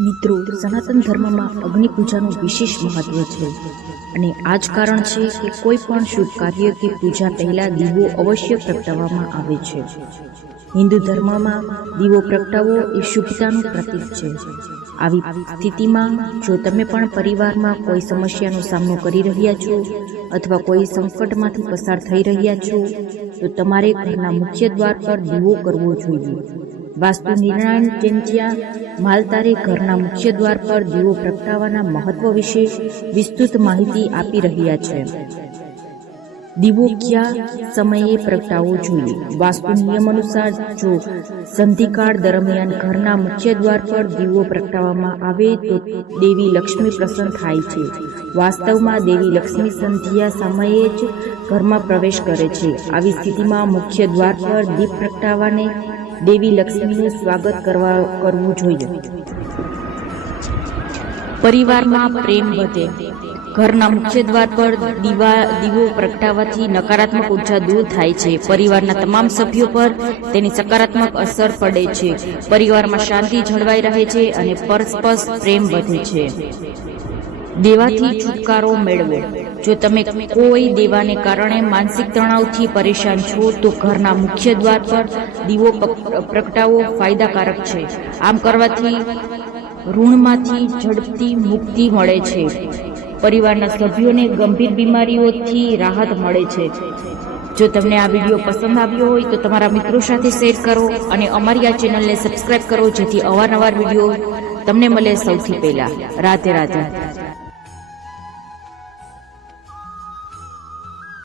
મિત્રો, સનાતન ધર્મમાં અગ્નિ પૂજાનું વિશેષ મહત્વ છે. અને આ જ કારણ છે કે કોઈ પણ શુભ કાર્ય કે પૂજા પહેલા દીવો અવશ્ય પ્રગટાવવામાં આવે છે. હિન્દુ ધર્મમાં દીવો પ્રગટાવવો એ શુભતાનું પ્રતીક છે. આવી સ્થિતિમાં જો તમે પણ પરિવારમાં કોઈ સમસ્યાનો સામનો કરી રહ્યા છો અથવા કોઈ સંકટમાંથી પસાર થઈ રહ્યા છો, તો તમારે ઘરના મુખ્ય દ્વાર પર દીવો કરવો જોઈએ. વાસ્તુ નિર્ણાયણ ચિંત્યા માલતારે ઘરના મુખ્ય દ્વાર પર દીવો પ્રગટાવવાના મહત્વ વિશે વિસ્તૃત માહિતી આપી રહ્યા છે. દીવો કયા સમયે પ્રગટાવવો જોઈએ? વાસ્તુ નિયમ અનુસાર જો સંધિકાળ દરમિયાન ઘરના મુખ્ય દ્વાર પર દીવો પ્રગટાવવામાં આવે તો દેવી લક્ષ્મી પ્રસન્ન થાય છે. વાસ્તવમાં દેવી લક્ષ્મી સંધ્યા સમયે જ ઘરમાં પ્રવેશ કરે છે. આવી સ્થિતિમાં મુખ્ય દ્વાર પર દીપ પ્રગટાવવાને દેવી લક્ષ્મીનું સ્વાગત કરવા કરવું જોઈએ. પરિવારમાં પ્રેમ વધે. ઘરના મુખ્ય દ્વાર પર દીવા, દીવો પ્રગટાવવાથી નકારાત્મક ઊર્જા દૂર થાય છે. પરિવારના તમામ સભ્યો પર તેની સકારાત્મક અસર પડે છે. પરિવારમાં શાંતિ જળવાઈ રહે છે અને પરસ્પર પ્રેમ વધે છે. દેવાથી છુટકારો મેળવો. જો તમે કોઈ દેવાને કારણે માનસિક તણાવથી પરેશાન છો, તો ઘરના મુખ્ય દ્વાર પર દીવો પ્રગટાવો ફાયદાકારક છે. આમ કરવાથી ઋણમાંથી ઝડપથી મુક્તિ મળે છે. પરિવારના સભ્યોને ગંભીર બીમારીઓથી રાહત મળે છે. જો તમને આ વીડિયો પસંદ આવ્યો હોય, તો તમારા મિત્રો સાથે શેર કરો અને અમારી આ ચેનલને સબસ્ક્રાઇબ કરો, જેથી અવારનવાર વીડિયો તમને મળે સૌથી પહેલા. રાધે રાધે.